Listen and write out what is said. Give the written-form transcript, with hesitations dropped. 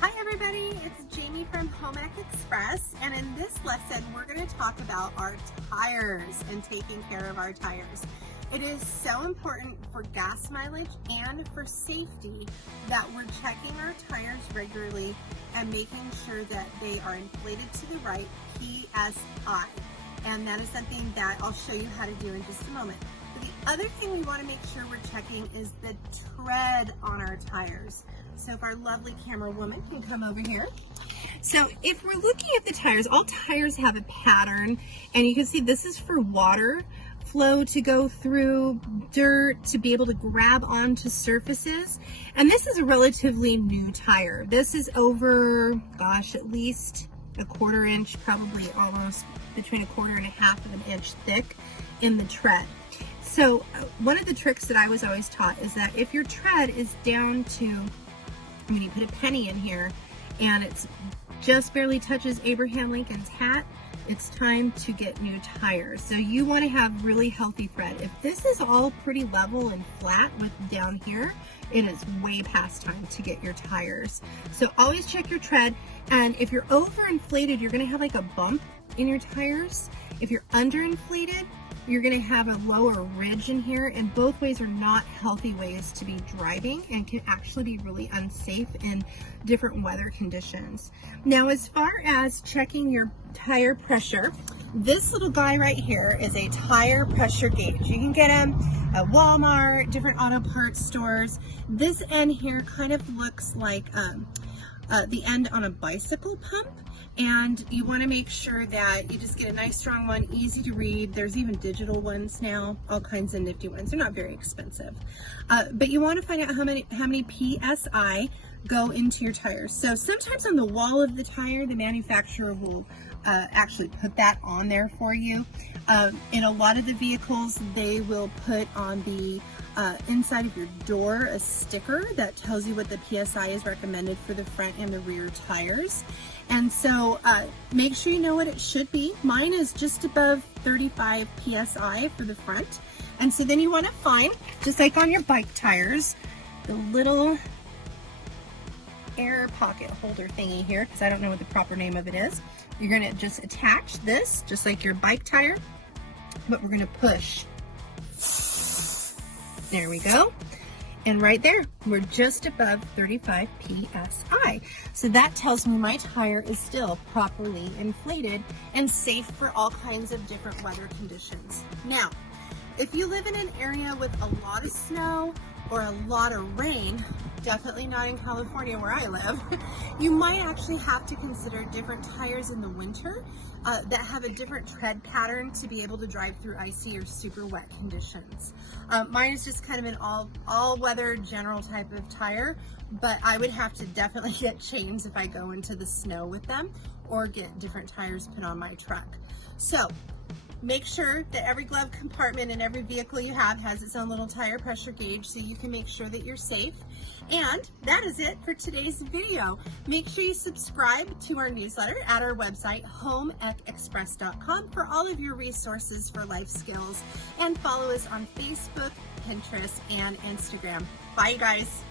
Hi everybody, it's Jamie from Home Ec Express, and in this lesson we're going to talk about our tires and taking care of our tires. It is so important for gas mileage and for safety that we're checking our tires regularly and making sure that they are inflated to the right PSI. And that is something that I'll show you how to do in just a moment. But the other thing we want to make sure we're checking is the tread on our tires. So if our lovely camera woman can come over here. So if we're looking at the tires, all tires have a pattern, and you can see this is for water flow to go through, dirt to be able to grab onto surfaces. And this is a relatively new tire. This is over, gosh, at least a quarter inch, probably almost between a quarter and a half of an inch thick in the tread. So one of the tricks that I was always taught is that if your tread is down to, when you put a penny in here and it's just barely touches Abraham Lincoln's hat, it's time to get new tires. So you want to have really healthy tread. If this is all pretty level and flat with down here, it is way past time to get your tires. So always check your tread, and if you're overinflated, you're going to have like a bump in your tires. If you're underinflated, you're going to have a lower ridge in here, and both ways are not healthy ways to be driving and can actually be really unsafe in different weather conditions. Now, as far as checking your tire pressure, this little guy right here is a tire pressure gauge. You can get them at Walmart, different auto parts stores. This end here kind of looks like the end on a bicycle pump, and you want to make sure that you just get a nice strong one, easy to read. There's even digital ones now, all kinds of nifty ones. They're not very expensive, but you want to find out how many PSI go into your tires. So sometimes on the wall of the tire, the manufacturer will actually put that on there for you. In a lot of the vehicles, they will put on the inside of your door a sticker that tells you what the PSI is recommended for the front and the rear tires. And so make sure you know what it should be. Mine is just above 35 PSI for the front. And so then you want to find, just like on your bike tires, the little air pocket holder thingy here, because I don't know what the proper name of it is. You're going to just attach this, just like your bike tire, but we're going to push. There we go. And right there, we're just above 35 PSI. So that tells me my tire is still properly inflated and safe for all kinds of different weather conditions. Now, if you live in an area with a lot of snow or a lot of rain, definitely not in California where I live, you might actually have to consider different tires in the winter that have a different tread pattern to be able to drive through icy or super wet conditions. Mine is just kind of an all-weather general type of tire, but I would have to definitely get chains if I go into the snow with them, or get different tires put on my truck. So make sure that every glove compartment in every vehicle you have has its own little tire pressure gauge so you can make sure that you're safe. And that is it for today's video. Make sure you subscribe to our newsletter at our website, homeecexpress.com, for all of your resources for life skills, and follow us on Facebook, Pinterest, and Instagram. Bye, guys.